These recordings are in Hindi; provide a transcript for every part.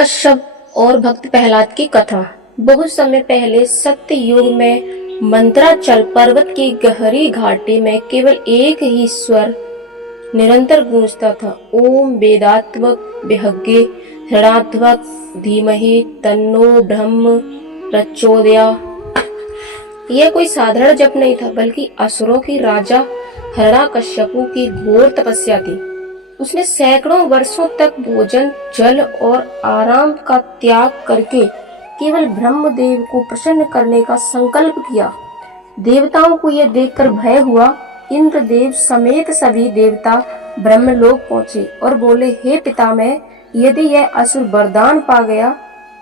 कश्यप और भक्त प्रहलाद की कथा। बहुत समय पहले सत्य युग में मंत्राचल पर्वत की गहरी घाटी में केवल एक ही स्वर निरंतर गूंजता था। ओम वेदात्मक विहगे हृणात्मक धीमहि तन्नो ब्रह्म प्रचोदयात्। यह कोई साधारण जप नहीं था, बल्कि असुरों की राजा हिरण्यकश्यपु की घोर तपस्या थी। उसने सैकड़ों वर्षों तक भोजन, जल और आराम का त्याग करके केवल ब्रह्मदेव को प्रसन्न करने का संकल्प किया। देवताओं को यह देखकर भय हुआ। इंद्रदेव समेत सभी देवता ब्रह्मलोक पहुंचे और बोले, हे पितामह, यदि यह असुर वरदान पा गया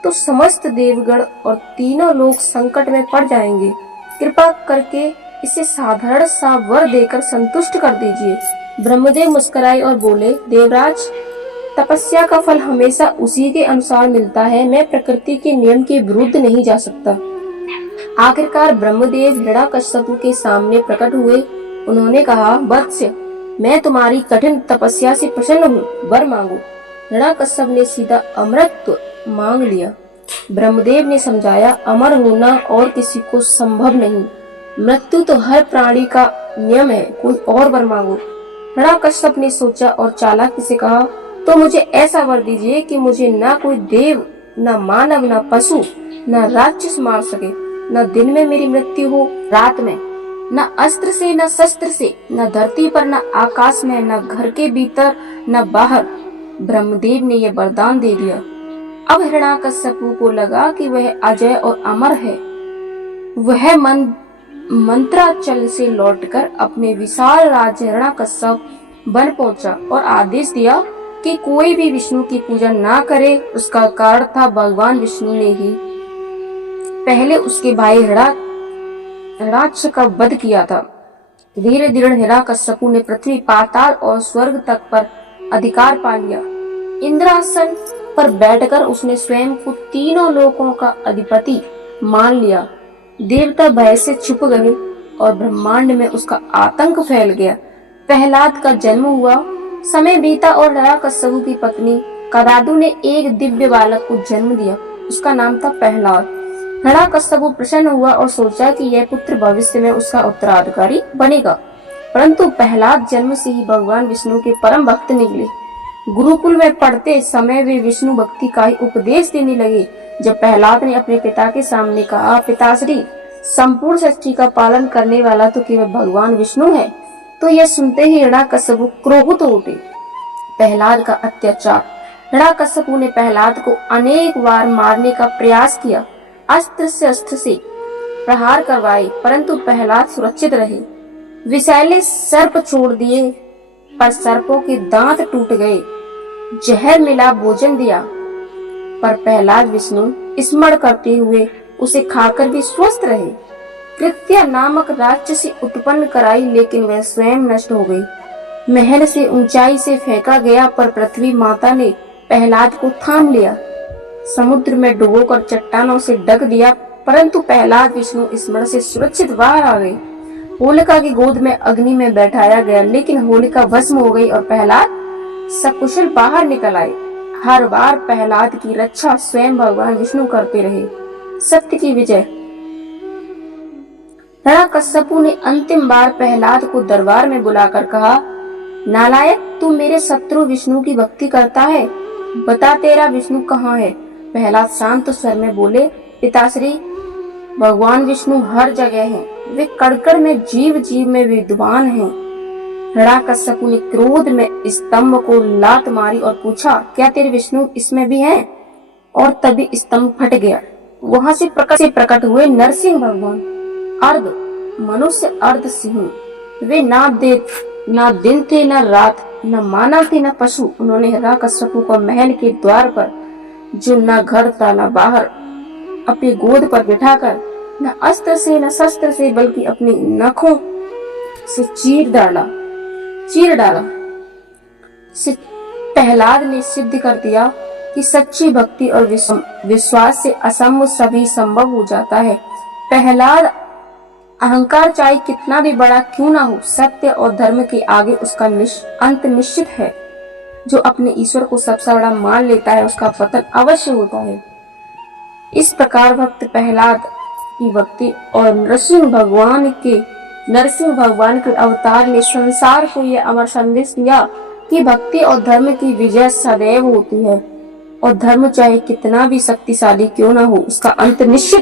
तो समस्त देवगण और तीनों लोग संकट में पड़ जाएंगे। कृपा करके इसे साधारण सा वर देकर संतुष्ट कर दीजिए। ब्रह्मदेव मुस्कुराए और बोले, देवराज, तपस्या का फल हमेशा उसी के अनुसार मिलता है। मैं प्रकृति के नियम के विरुद्ध नहीं जा सकता। आखिरकार ब्रह्मदेव हिरण्यकश्यपु के सामने प्रकट हुए। उन्होंने कहा, वत्स, मैं तुम्हारी कठिन तपस्या से प्रसन्न हूँ, वर मांगो। हिरण्यकश्यप ने सीधा अमरत्व मांग लिया। ब्रह्मदेव ने समझाया, अमर होना और किसी को संभव नहीं, मृत्यु तो हर प्राणी का नियम है, कोई और वर मांगो। हिरण्यकश्यप ने सोचा और चालाकी से कहा, तो मुझे ऐसा वर दीजिए कि मुझे न कोई देव, न मानव, न पशु, न राक्षस मार सके। न दिन में मेरी मृत्यु हो, रात में, न अस्त्र से, न शस्त्र से, न धरती पर, न आकाश में, न घर के भीतर, न बाहर। ब्रह्मदेव ने यह वरदान दे दिया। अब हिरण्यकश्यपु को लगा कि वह अजय और अमर है। वह मंत्राचल से लौटकर अपने विशाल राज्य हिरण्यकश्यप वन पहुंचा और आदेश दिया कि कोई भी विष्णु की पूजा ना करे। उसका कारण था, भगवान विष्णु ने ही पहले उसके भाई हिरण्याक्ष का वध किया था। धीरे धीरे हिरण्यकश्यपु ने पृथ्वी, पाताल और स्वर्ग तक पर अधिकार पा लिया। इंद्रासन पर बैठकर उसने स्वयं को तीनों लोकों का अधिपति मान लिया। देवता भय से छुप गए और ब्रह्मांड में उसका आतंक फैल गया। प्रहलाद का जन्म हुआ। समय बीता और हिरण्यकश्यपु की पत्नी कदादु ने एक दिव्य बालक को जन्म दिया। उसका नाम था प्रहलाद। हिरण्यकश्यपु प्रसन्न हुआ और सोचा कि यह पुत्र भविष्य में उसका उत्तराधिकारी बनेगा। परंतु प्रहलाद जन्म से ही भगवान विष्णु के परम भक्त निकले। गुरुकुल में पढ़ते समय वे विष्णु भक्ति का ही उपदेश देने लगे। जब प्रहलाद ने अपने पिता के सामने कहा, पिताश्री, संपूर्ण सृष्टि का पालन करने वाला तो केवल भगवान विष्णु है, तो यह सुनते ही हिरण्यकश्यपु क्रोधित हो उठे। प्रहलाद का अत्याचार। हिरण्यकश्यपु ने प्रहलाद को अनेक बार मारने का प्रयास किया, अस्त्र से प्रहार करवाए, परंतु प्रहलाद सुरक्षित रहे। विषैले सर्प छोड़ दिए, पर सर्पों के दांत टूट गए। जहर मिला भोजन दिया, पर प्रहलाद विष्णु स्मरण करते हुए उसे खाकर भी स्वस्थ रहे। कृत्या नामक राक्षसी उत्पन्न कराई, लेकिन वह स्वयं नष्ट हो गई। महल से ऊंचाई से फेंका गया, पर पृथ्वी माता ने प्रहलाद को थाम लिया। समुद्र में डुबोकर चट्टानों से ढक दिया, परंतु प्रहलाद विष्णु स्मरण से सुरक्षित बाहर आ गए। होलिका की गोद में अग्नि में बैठाया गया, लेकिन होलिका भस्म हो गई और प्रहलाद सकुशल बाहर निकल आए। हर बार प्रहलाद की रक्षा स्वयं भगवान विष्णु करते रहे। सत्य की विजय। हिरण्यकश्यपु ने अंतिम बार प्रहलाद को दरबार में बुलाकर कहा, नालायक, तू मेरे शत्रु विष्णु की भक्ति करता है, बता तेरा विष्णु कहाँ है। प्रहलाद शांत स्वर में बोले, पिताश्री, भगवान विष्णु हर जगह हैं। वे कण में, जीव जीव में विद्वान हैं। हिरण्यकश्यपु ने क्रोध में स्तंभ को लात मारी और पूछा, क्या तेरे विष्णु इसमें भी हैं? और तभी स्तंभ फट गया। वहां से प्रकट हुए नरसिंह भगवान, अर्ध मनुष्य अर्ध सिंह। वे ना दिन थे, न रात, न मानव थे, न पशु। उन्होंने हिरण्यकश्यपु को महल के द्वार पर, जो न घर था न बाहर, अपनी गोद पर बिठाकर न अस्त्र से न शस्त्र से, बल्कि अपनी नखों से चीर डाला। प्रहलाद ने सिद्ध कर दिया कि सच्ची भक्ति और विश्वास से असंभव सभी संभव हो जाता है। प्रहलाद अहंकार चाहे कितना भी बड़ा क्यों ना हो, सत्य और धर्म के आगे उसका अंत निश्चित है। जो अपने ईश्वर को सबसे बड़ा मान लेता है उसका पतन अवश्य होता है। इस प्रकार भक्त प्रहलाद की भक्ति और नरसिंह भगवान के अवतार ने संसार को यह अमर संदेश दिया कि भक्ति और धर्म की विजय सदैव होती है और धर्म चाहे कितना भी शक्तिशाली क्यों न हो उसका अंत निश्चित